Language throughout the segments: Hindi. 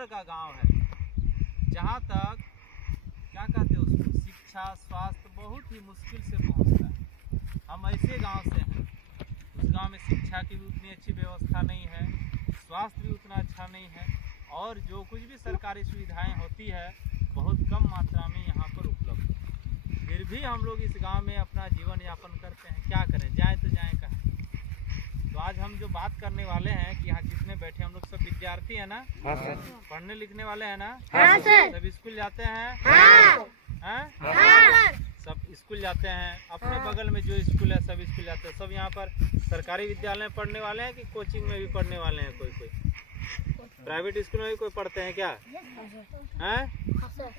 अंदर का गांव है, जहां तक क्या कहते हैं उसको, शिक्षा स्वास्थ्य बहुत ही मुश्किल से पहुंचता है। हम ऐसे गांव से हैं, उस गांव में शिक्षा की भी उतनी अच्छी व्यवस्था नहीं है, स्वास्थ्य भी उतना अच्छा नहीं है, और जो कुछ भी सरकारी सुविधाएं होती है बहुत कम मात्रा में यहाँ पर उपलब्ध है। फिर भी हम लोग इस गांव में अपना जीवन यापन करते हैं। क्या करें, जाएं तो जाएं कहाँ। तो आज हम जो बात करने वाले हैं कि यहाँ जितने बैठे हम लोग सब विद्यार्थी है ना? हाँ सर। पढ़ने लिखने वाले हैं ना? हाँ सर। सब स्कूल जाते हैं? हाँ। हाँ? सब स्कूल जाते हैं। अपने बगल में जो स्कूल है सब स्कूल जाते हैं। सब यहाँ पर सरकारी विद्यालय में पढ़ने वाले हैं कि कोचिंग में भी पढ़ने वाले हैं? कोई प्राइवेट स्कूल में भी कोई पढ़ते हैं क्या? हैं?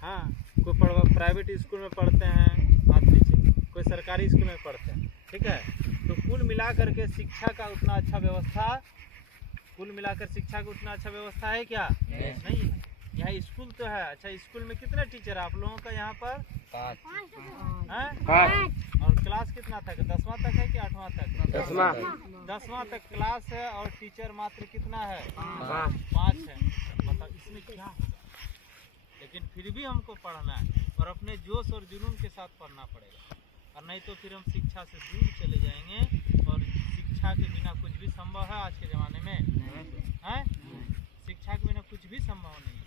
हाँ, कोई प्राइवेट स्कूल में पढ़ते हैं, हाथ नीचे, कोई सरकारी स्कूल में पढ़ते हैं। ठीक है, तो कुल मिलाकर के शिक्षा का उतना अच्छा व्यवस्था, कुल मिलाकर शिक्षा का उतना अच्छा व्यवस्था है क्या? नहीं है। यहाँ स्कूल तो है। अच्छा, स्कूल में कितने टीचर आप लोगों का यहाँ पर? 5। और क्लास कितना तक? 10वां तक है कि 8वां तक? 10वां तक क्लास है, और टीचर मात्र कितना है? 5 है। मतलब इसमें क्या होगा? लेकिन फिर भी हमको पढ़ना है, और अपने जोश और जुनून के साथ पढ़ना पड़ेगा, और नहीं तो फिर हम शिक्षा से दूर चले जाएंगे। और शिक्षा के बिना कुछ भी संभव है आज के ज़माने में? हैं? शिक्षा के बिना कुछ भी संभव नहीं है।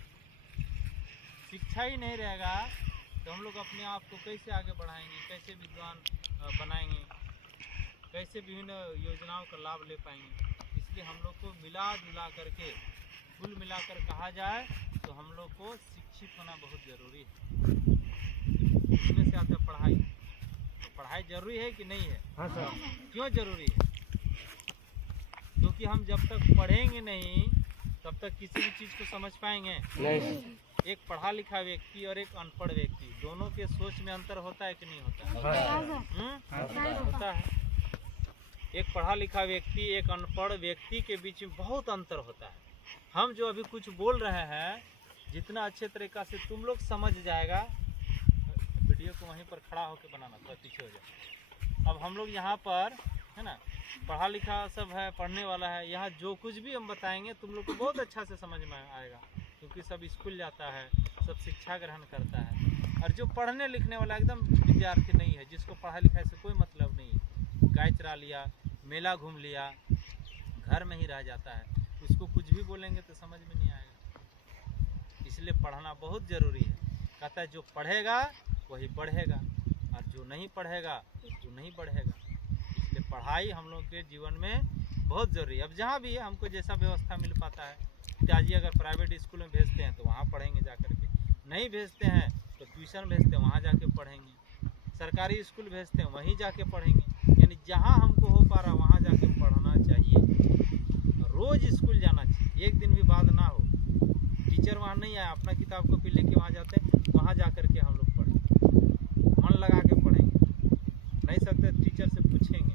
शिक्षा ही नहीं रहेगा तो हम लोग अपने आप को कैसे आगे बढ़ाएंगे, कैसे विद्वान बनाएंगे, कैसे विभिन्न योजनाओं का लाभ ले पाएंगे? इसलिए हम लोग को मिला जुला करके, कुल मिलाकर कहा जाए तो हम लोग को शिक्षित होना बहुत ज़रूरी है। इसमें से आता है पढ़ाई। तो पढ़ाई जरूरी है कि नहीं है? हाँ सर। क्यों जरूरी है? क्योंकि हम जब तक पढ़ेंगे नहीं तब तक किसी भी चीज़ को समझ पाएंगे नहीं। एक पढ़ा लिखा व्यक्ति और एक अनपढ़ व्यक्ति, दोनों के सोच में अंतर होता है कि नहीं होता है? होता है। एक पढ़ा लिखा व्यक्ति एक अनपढ़ व्यक्ति के बीच में बहुत अंतर होता है। हम जो अभी कुछ बोल रहे हैं, जितना अच्छे तरीक़ा से तुम लोग समझ जाएगा, वीडियो को वहीं पर खड़ा होकर बनाना, थोड़ा पीछे हो जाए। अब हम लोग यहाँ पर है ना, पढ़ा लिखा सब है, पढ़ने वाला है, यहाँ जो कुछ भी हम बताएंगे तुम लोग को बहुत अच्छा से समझ में आएगा, क्योंकि सब स्कूल जाता है, सब शिक्षा ग्रहण करता है। और जो पढ़ने लिखने वाला एकदम विद्यार्थी नहीं है, जिसको पढ़ाई लिखाई से कोई मतलब नहीं है, गाय चरा लिया, मेला घूम लिया, घर में ही रह जाता है, उसको कुछ भी बोलेंगे तो समझ में नहीं आएगा। इसलिए पढ़ना बहुत ज़रूरी है। कहता है जो पढ़ेगा वही बढ़ेगा, और जो नहीं पढ़ेगा वो नहीं बढ़ेगा। इसलिए पढ़ाई हम लोग के जीवन में बहुत ज़रूरी है। अब जहाँ भी है हमको जैसा व्यवस्था मिल पाता है, पिताजी अगर प्राइवेट स्कूल में भेजते हैं तो वहाँ पढ़ेंगे जा कर के, नहीं भेजते हैं तो ट्यूशन भेजते हैं वहाँ जाके पढ़ेंगे, सरकारी स्कूल भेजते हैं वहीं जाके पढ़ेंगे। यानी जहाँ हमको हो पा रहा वहाँ जाके पढ़ना चाहिए। रोज़ स्कूल जाना चाहिए, एक दिन भी बाद ना हो। टीचर वहाँ नहीं आया, अपना किताब कॉपी लेके वहाँ जाते हैं, वहाँ जा कर के हम लोग पढ़ेंगे, मन लगा के पढ़ेंगे। नहीं सकते टीचर से पूछेंगे,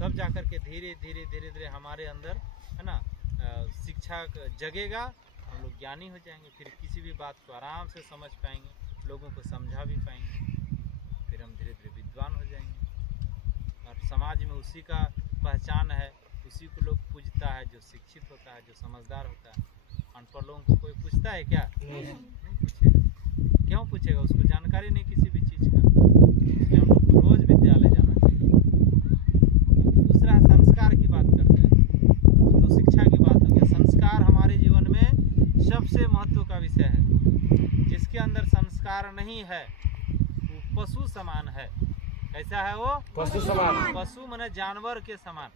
तब जा कर के धीरे धीरे हमारे अंदर है ना शिक्षा जगेगा, हम लोग ज्ञानी हो जाएंगे। फिर किसी भी बात को आराम से समझ पाएंगे, लोगों को समझा भी पाएंगे, फिर हम धीरे धीरे विद्वान हो जाएंगे। और समाज में उसी का पहचान है, उसी को लोग पूजता है जो शिक्षित होता है, जो समझदार होता है। अनपढ़ लोगों को कोई पूछता है क्या? नहीं पूछेगा। क्यों पूछेगा? उसको जानकारी नहीं किसी भी चीज़ का। इसलिए हम लोग को रोज़ विद्यालय जाना चाहिए। दूसरा संस्कार की बात करते हैं, तो शिक्षा की बात हो गया। संस्कार हमारे जीवन में सबसे महत्व का विषय है। जिसके अंदर संस्कार नहीं है वो पशु समान है। कैसा है वो? पशु समान। पशु माने जानवर के समान।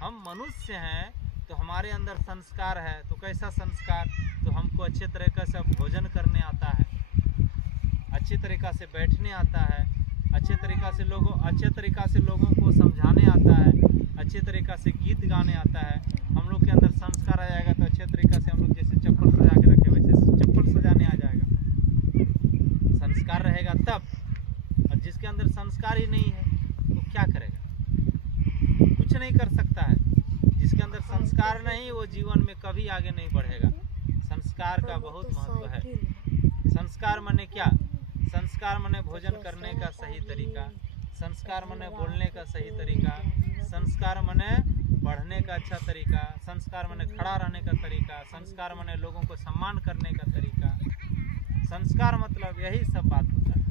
हम मनुष्य हैं तो हमारे अंदर संस्कार है। तो कैसा संस्कार? तो हमको अच्छे तरीक़े से भोजन करने आता है, अच्छे तरीक़ा से बैठने आता है, अच्छे तरीक़ा से लोगों को समझाने आता है, अच्छे तरीक़ा से गीत गाने आता है। हम लोग के अंदर संस्कार आ जाएगा तो अच्छे तरीक़ा से हम लोग जैसे चप्पल सजा के रखे वैसे चप्पल सजाने आ जाएगा। संस्कार रहेगा तब। और जिसके अंदर संस्कार ही नहीं है तो क्या करेगा? कुछ नहीं कर सकता है। जिसके अंदर संस्कार नहीं, वो जीवन में कभी आगे नहीं बढ़ेगा। संस्कार का बहुत महत्व है। संस्कार माने क्या? संस्कार माने भोजन करने का सही तरीका, संस्कार माने बोलने का सही तरीका, संस्कार माने बढ़ने का अच्छा तरीका, संस्कार माने खड़ा रहने का तरीका, संस्कार माने लोगों को सम्मान करने का तरीका, संस्कार मतलब यही सब बात होता है।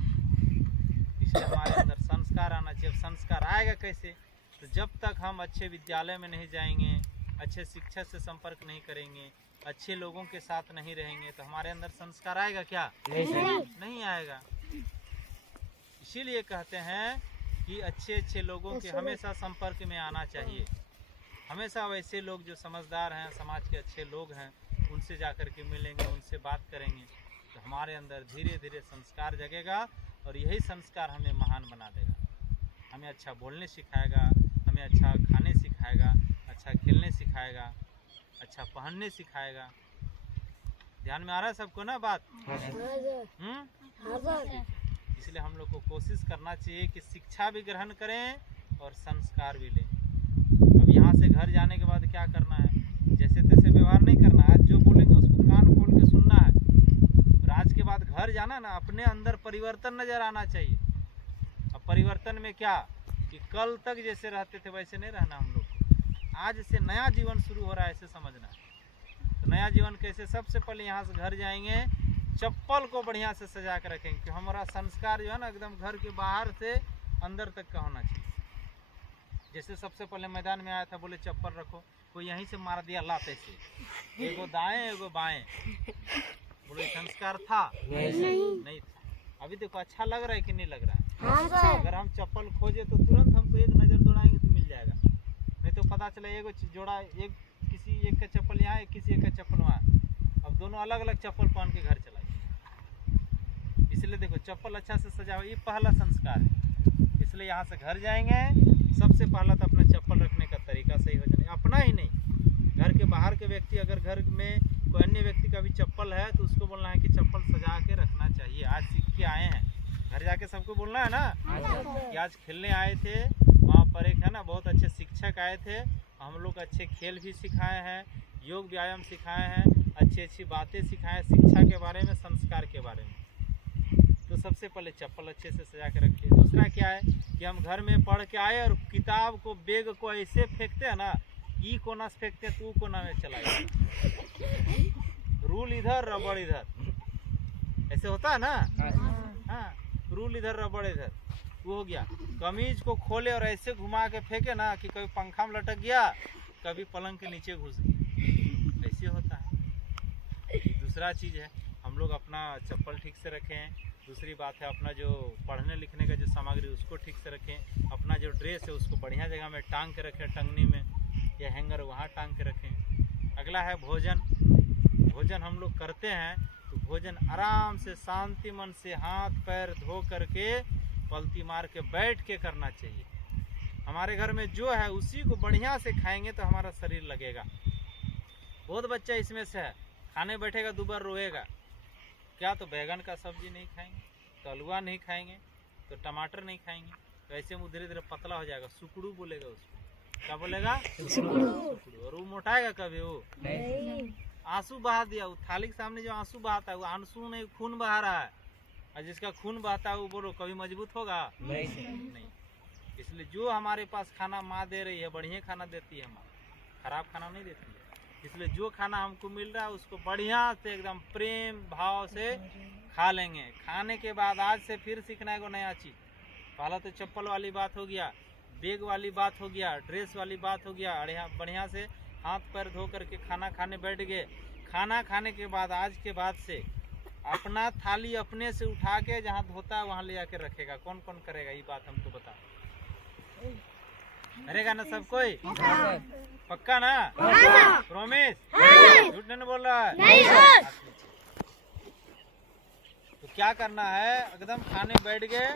इसलिए हमारे अंदर संस्कार आना चाहिए। अब संस्कार आएगा कैसे? तो जब तक हम अच्छे विद्यालय में नहीं जाएंगे, अच्छे शिक्षक से संपर्क नहीं करेंगे, अच्छे लोगों के साथ नहीं रहेंगे, तो हमारे अंदर संस्कार आएगा क्या? नहीं आएगा। इसीलिए कहते हैं कि अच्छे लोगों के हमेशा संपर्क में आना चाहिए। हमेशा वैसे लोग जो समझदार हैं, समाज के अच्छे लोग हैं, उनसे जाकर के मिलेंगे, उनसे बात करेंगे, तो हमारे अंदर धीरे धीरे संस्कार जगेगा और यही संस्कार हमें महान बना देगा। हमें अच्छा बोलने सिखाएगा, हमें अच्छा खाने सिखाएगा, अच्छा खेलने सिखाएगा, अच्छा पहनने सिखाएगा। ध्यान में आ रहा है सबको ना बात? इसलिए हम लोग को कोशिश करना चाहिए कि शिक्षा भी ग्रहण करें और संस्कार भी लें। अब यहाँ से घर जाने के बाद क्या करना है? जैसे तैसे व्यवहार नहीं करना। आज जो बोलेंगे उसको कान खोल के सुनना है। और आज के बाद घर जाना ना, अपने अंदर परिवर्तन नजर आना चाहिए। अब परिवर्तन में क्या कि कल तक जैसे रहते थे वैसे नहीं रहना हम लोग। आज से नया जीवन शुरू हो रहा है, ऐसे समझना। तो नया जीवन कैसे? सबसे पहले यहाँ से घर जाएंगे, चप्पल को बढ़िया से सजा के रखेंगे कि हमारा संस्कार जो है ना एकदम घर के बाहर से अंदर तक का होना चाहिए। जैसे सबसे पहले मैदान में आया था, बोले चप्पल रखो, कोई यहीं से मार दिया लाते से, एगो दाएं एगो बाएं। बोले संस्कार था? नहीं था। अभी देखो अच्छा लग रहा है कि नहीं लग रहा है? अगर हम चप्पल खोजे तो तुरंत हमको एक नज़र दौड़ाएंगे तो मिल जाएगा, नहीं तो पता चला एगो जोड़ा, एक किसी एक का चप्पल यहाँ, किसी एक का चप्पल वहाँ। अब दोनों अलग अलग चप्पल पहन के घर चला। इसलिए देखो चप्पल अच्छा से सजा हुआ, ये पहला संस्कार है। इसलिए यहाँ से घर जाएंगे, सबसे पहला तो अपना चप्पल रखने का तरीका सही हो जाए। अपना ही नहीं, घर के बाहर के व्यक्ति, अगर घर में कोई अन्य व्यक्ति का भी चप्पल है तो उसको बोलना है कि चप्पल सजा के रखना चाहिए। आज सीख के आए हैं, घर जाके सबको बोलना है ना कि आज खेलने आए थे, वहाँ पर एक है ना बहुत अच्छे शिक्षक आए थे, हम लोग अच्छे खेल भी सिखाए हैं, योग व्यायाम सिखाए हैं, अच्छी बातें सिखाएं शिक्षा के बारे में, संस्कार के बारे में। तो सबसे पहले चप्पल अच्छे से सजा के रखिए। दूसरा क्या है कि हम घर में पढ़ के आए और किताब को, बैग को ऐसे फेंकते हैं ना, ई कोना से फेंकते हैं तो कोना में चला जाए। रूल इधर रबड़ इधर, ऐसे होता है ना? हाँ, रूल इधर रबड़ इधर, वो हो गया। कमीज को खोले और ऐसे घुमा के फेंके ना कि कभी पंखा में लटक गया, कभी पलंग के नीचे घुस गया, ऐसे होता है। दूसरा चीज़ है हम लोग अपना चप्पल ठीक से रखें। दूसरी बात है अपना जो पढ़ने लिखने का जो सामग्री उसको ठीक से रखें। अपना जो ड्रेस है उसको बढ़िया जगह में टांग के रखें, टंगनी में या हैंगर वहाँ टांग के रखें। अगला है भोजन। भोजन हम लोग करते हैं तो भोजन आराम से शांति मन से हाथ पैर धो करके पलती मार के बैठ के करना चाहिए। हमारे घर में जो है उसी को बढ़िया से खाएंगे तो हमारा शरीर लगेगा। बहुत बच्चा इसमें से है, खाने बैठेगा दोबारा रोएगा, क्या तो बैगन का सब्जी नहीं खाएंगे, तो आलूआ नहीं खाएंगे, तो टमाटर नहीं खाएंगे, तो ऐसे में धीरे धीरे पतला हो जाएगा, सुकड़ू बोलेगा उसको। क्या बोलेगा? सुकड़ू। और वो मोटाएगा कभी? वो नहीं। आंसू बहा दिया, वो थाली के सामने जो आंसू बहाता है वो आंसू नहीं, खून बहा रहा है। और जिसका खून बहाता है वो बोलो कभी मजबूत होगा? नहीं। इसलिए जो हमारे पास खाना माँ दे रही है, बढ़िया खाना देती है माँ, खराब खाना नहीं देती है। इसलिए जो खाना हमको मिल रहा है उसको बढ़िया से एकदम प्रेम भाव से खा लेंगे। खाने के बाद आज से फिर सीखना है को नया चीज़। पहला तो चप्पल वाली बात हो गया, बैग वाली बात हो गया, ड्रेस वाली बात हो गया। बढ़िया से हाथ पैर धो करके खाना खाने बैठ गए। खाना खाने के बाद आज के बाद से अपना थाली अपने से उठा के जहाँ धोता है वहाँ ले जाके रखेगा। कौन कौन करेगा ये बात हमको बता? करेगा ना सब कोई? पक्का ना? प्रॉमिस? झूठ नहीं बोल रहा है? नहीं सर। तो क्या करना है, एकदम खाने बैठ गए,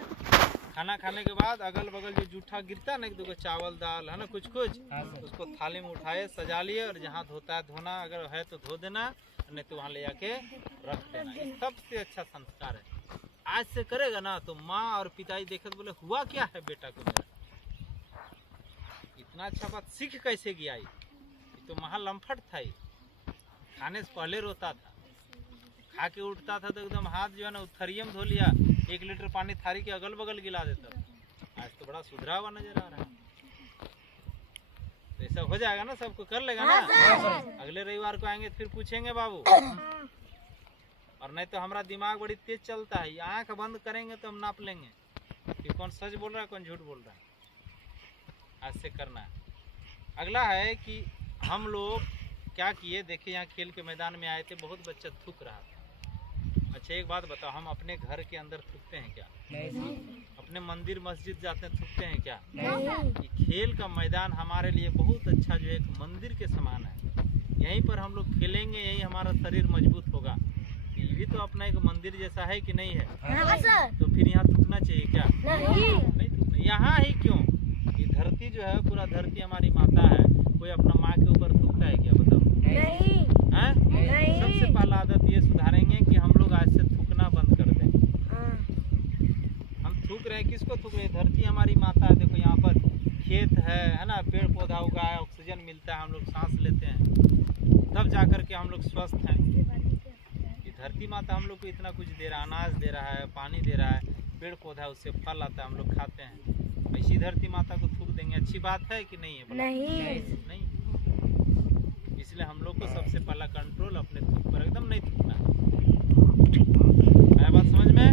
खाना खाने के बाद अगल बगल जो जूठा गिरता ना, एक दो चावल दाल है ना कुछ उसको थाली में उठाए सजा लिए और जहाँ धोता है धोना, अगर है तो धो देना, नहीं तो वहाँ ले जाके रख देना। ये सबसे अच्छा संस्कार है। आज से करेगा ना तो माँ और पिताजी देखते बोले हुआ क्या है बेटा को मेरा, इतना अच्छा बात सीख कैसे गया? ये तो महा लम्फट था। ये खाने से पहले रोता था, खा के उठता था तो एकदम हाथ जो है ना थरियम धो लिया, 1 लीटर पानी थारी के अगल बगल गिला देता था। आज तो बड़ा सुधरा हुआ नजर आ रहा है। तो सब हो जाएगा ना, सबको कर लेगा ना। अगले रविवार को आएंगे फिर पूछेंगे बाबू। और नहीं तो हमारा दिमाग बड़ी तेज चलता है, आंख बंद करेंगे तो हम नाप लेंगे कि कौन सच बोल रहा है कौन झूठ बोल रहा है। आज से करना है। अगला है कि हम लोग क्या किए, देखिए यहाँ खेल के मैदान में आए थे, बहुत बच्चा थूक रहा था। अच्छा एक बात बताओ, हम अपने घर के अंदर थूकते हैं क्या? नहीं। अपने मंदिर मस्जिद जाते हैं थूकते हैं क्या? नहीं। खेल का मैदान हमारे लिए बहुत अच्छा जो एक मंदिर के समान है। यहीं पर हम लोग खेलेंगे, यही हमारा शरीर मजबूत होगा। ये भी तो अपना एक मंदिर जैसा है कि नहीं है? तो फिर यहाँ थूकना चाहिए क्या? नहीं थूकना। यहाँ ही क्यों? ये धरती जो है, पूरा धरती हमारी माता है। कोई अपना माँ के ऊपर थूकता है क्या? बताओ। नहीं। सबसे पहला आदत ये सुधारेंगे कि हम लोग आज से थूकना बंद कर दें। हम थूक रहे हैं, किसको थूक रहे हैं? धरती हमारी माता है। देखो यहाँ पर खेत है ना, पेड़ पौधा उगा है, ऑक्सीजन मिलता है, हम लोग सांस लेते हैं, तब जाकर के हम लोग स्वस्थ हैं। ये धरती माता हम लोग को इतना कुछ दे रहा है, अनाज दे रहा है, पानी दे रहा है, पेड़ पौधा उससे फल आता है, हम लोग खाते हैं। इसी धरती माता को थूक देंगे, अच्छी बात है कि नहीं है? नहीं। इसलिए हम लोग को सबसे पहला कंट्रोल अपने थूक पर, एकदम नहीं थूकना है। बात समझ में?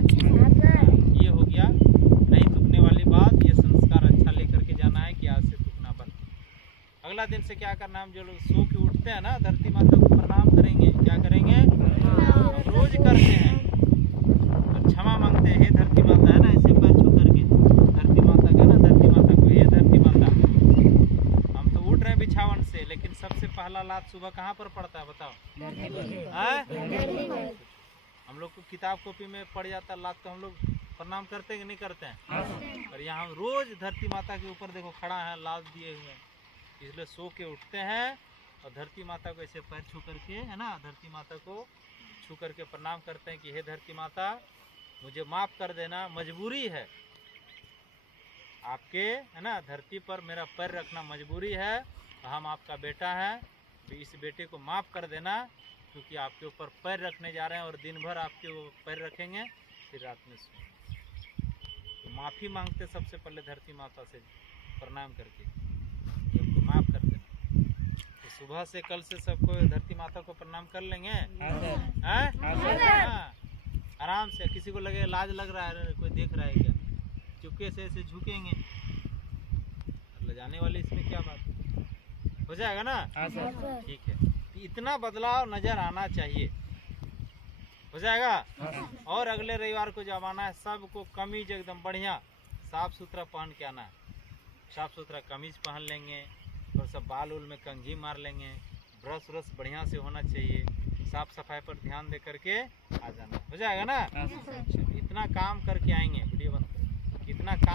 ये हो गया नहीं थूकने वाली बात। ये संस्कार अच्छा लेकर के जाना है कि आज से थूकना बंद। अगला दिन से क्या करना है, हम जो लोग सो के उठते हैं ना, धरती माता को प्रणाम करेंगे। क्या करेंगे? रोज करते हैं और क्षमा मांगते हैं। हे धरती माता, है ना, ऐसे पैर छू करके धरती माता का ना, धरती माता को, ये धरती माता, हम तो उठ रहे हैं बिछावन से, लेकिन सबसे पहला लात सुबह कहाँ पर पड़ता है बताओ? हम लोग को किताब कॉपी में पड़ जाता लात, तो हम लोग प्रणाम करते हैं कि नहीं करते हैं? और यहाँ हम रोज धरती माता के ऊपर देखो खड़ा है, लात दिए हुए, इसलिए सो के उठते हैं और धरती माता को ऐसे पैर छू करके, है ना, धरती माता को छू करके प्रणाम करते हैं कि हे धरती माता, मुझे माफ कर देना, मजबूरी है आपके, है ना, धरती पर मेरा पैर रखना मजबूरी है। हम आपका बेटा है, तो इस बेटे को माफ कर देना, क्योंकि आपके ऊपर पैर रखने जा रहे हैं और दिन भर आपके पैर रखेंगे, फिर रात में सोएंगे। तो माफ़ी मांगते सबसे पहले धरती माता से प्रणाम करके, तो माफ़ कर देना। तो सुबह से कल से सबको धरती माता को प्रणाम कर लेंगे। हाँ, आराम से। किसी को लगे लाज लग रहा है, कोई देख रहा है क्या, चुपके से ऐसे झुकेंगे, ले जाने वाली इसमें क्या बात हो जाएगा ना? ठीक है। इतना बदलाव नजर आना चाहिए, हो जाएगा। और अगले रविवार को जब आना है, सबको कमीज एकदम बढ़िया साफ सुथरा पहन के आना है। साफ सुथरा कमीज पहन लेंगे और सब बाल उल में कंघी मार लेंगे, ब्रश व्रश बढ़िया से होना चाहिए, साफ सफाई पर ध्यान दे करके आ जाना, हो जाएगा ना? इतना काम करके आएंगे, वीडियो बंद, इतना काम